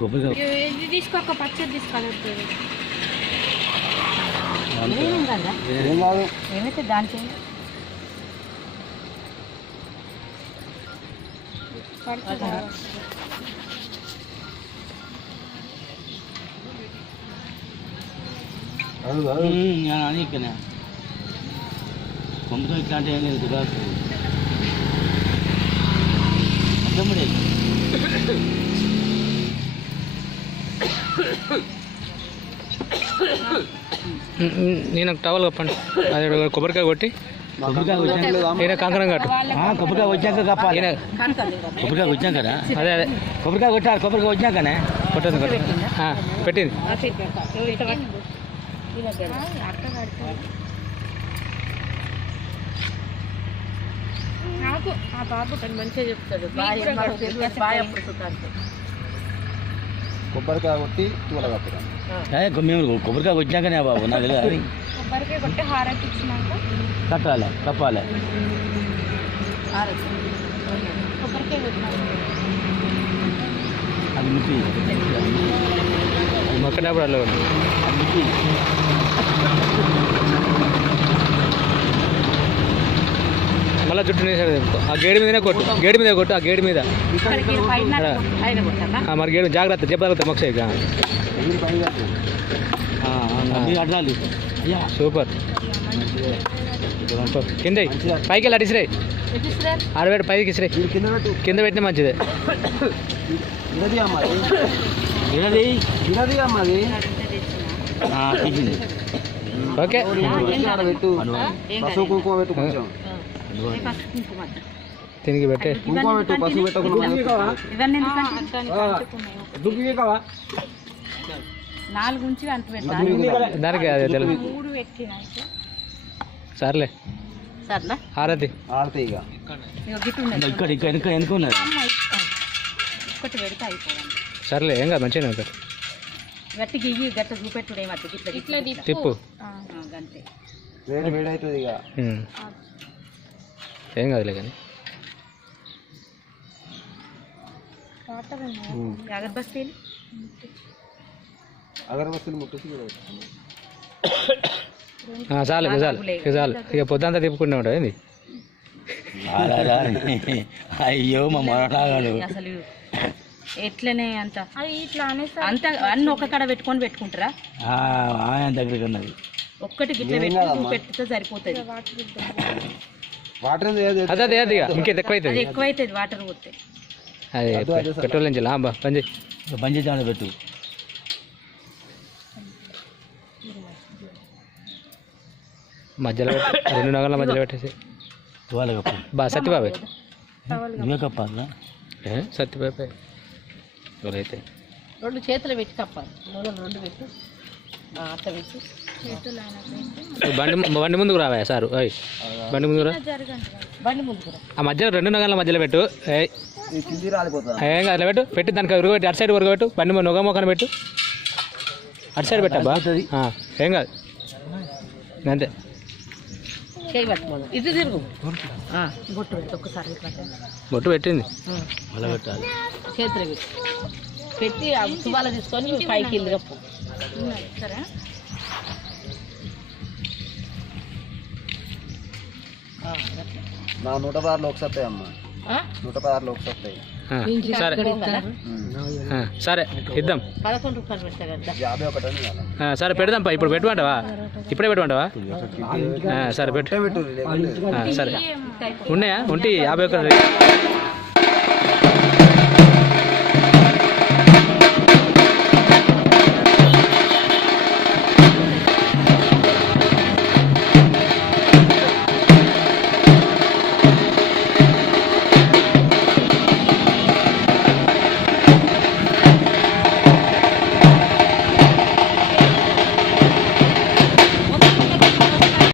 ఇది తీసుకోక పచ్చడి తీసుకోవాలి ఏమైతే దానికి ఇక్కడ కొంత ఇట్లాంటి ఏం లేదు అర్థముడే నేను టవల్ కప్పండి అది కొబ్బరికాయ కొట్టి ఈయన కంకణం కట్టు కొబ్బరికాయ వచ్చాక కప్పాలి కొబ్బరికాయ వచ్చాం కదా అదే అదే కొబ్బరికాయ కొట్టాలి కొబ్బరికాయ వచ్చాకనే కొట్టండి పెట్టింది నాకు ఆ బాబు మంచిగా చెప్తాడు కొబ్బరికాయ కొట్టి తూల కట్టడం మేము కొబ్బరికాయ వచ్చాకనే బాబు నాకు తెలియదు కొబ్బరికాయ కొట్టి హారతి ఇచ్చినాక కట్టాలి కప్పాలి కొబ్బరికాయ కొట్టినాక అది మిక్కి మొక్కడప్పుడు అలా అది మిక్కి మళ్ళీ చుట్టూ ఆ గేడి మీదనే కొట్టు గేడి మీద కొట్టు ఆ గేడి మీద మరి గేడు జాగ్రత్త చెప్పగలుగుతా మొక్ష కట్టాలి సూపర్ కింద పైకి వెళ్ళి అడిసిరే ఆడవేడు పైకి ఇసిరే కింద పెట్టిన మంచిదే ఓకే పసుపు కుంకుమ పెట్టు కొంచెం దీనికి పెట్టే కుంకుమ పెట్టు పసుపు పెట్టకుండా 4 నుంచి అంటు పెట్టాలి దానికి అదే తెలుసు సర్లే సర్లే హారతి ఆడతాయి ఇక ఇక్కడ ఇక్కడ ఇక్కడ ఎందుకు ఉన్నది ఒకటి పెడితే అయిపోవాలి సర్లే ఏం కాదు మంచిగా ఉంటుంది గట్టి గియ్యి గట్ట చూపెట్టుడు ఏమట్టు ఇట్లా ఇట్లా తిప్పు అంతే వేడి వేడి అవుతుంది ఇక ఏం కాదులే కానీ అగరబస్తీలు అగరబస్తీలు ముట్టేసి చాలు చాలు చాలు ఇక పొద్దంతా తిప్పుకుంటూ ఉంటుంది ఏంది అయ్యో మా మొరటాగాడు అసలు ఎట్లనే అంత అది ఇట్లా అనేసి అంత అన్ని ఒక కాడ పెట్టుకుంటారా ఆయన దగ్గరికి ఉన్నది ఒక్కటి గిట్ల పెట్టి పెడితే సరిపోతుంది వాటర్ అదే అదే అది ఇంకేది ఎక్కువ అది అవుతుంది ఎక్కువ అవుతుంది వాటర్ కొడితే అదే పెట్రోల్ నుంచి పని బంద్ చేద్దామని పెట్టు మధ్యలో పెట్టి 2 నగల మధ్యలో పెట్టేసి తువాల కప్పు సత్యబాబాయ్ నువ్వే కప్పాలా సత్యబాబాయ్ అయితే 2 చేతులు పెట్టి కప్పాలి 2 పెట్టి అట్ట పెట్టి బండి ముందుకు రావా సారు అయ్యి బండి ముందుకు రా బండి ముందుకు ఆ మధ్యలో 2 నగల మధ్యలో పెట్టు ఏం కాదు పెట్టు పెట్టి దానికి ఉరగబెట్టి అటు సైడ్ ఉరగబెట్టు బండి నొగ మొక్కన పెట్టు అటు సైడ్ పెట్టబ్బా ఏం కాదు అంతే చేయి పట్టుకోదు ఇది తిరుగు బొట్టు పెట్టి ఒక్కసారి బొట్టు పెట్టింది మళ్ళీ పెట్టాలి చేతులు పెట్టి ఆ తువాల తీసుకొని పైకి ఇల్లు కప్పు సరే నా 116 లోక్స్ వస్తాయి అమ్మ 116 లోక్స్ వస్తాయి సరే సరే ఇద్దాం 11 రూపాయలు పెడతా కదా 51 అని ఇవ్వాలి. సరే పెడదాంపా ఇప్పుడు పెట్టుకుంటావా ఇప్పుడే పెట్టుకుంటావా సరే పెట్టు పెట్టు సరే ఉన్నాయా ఉంటే 51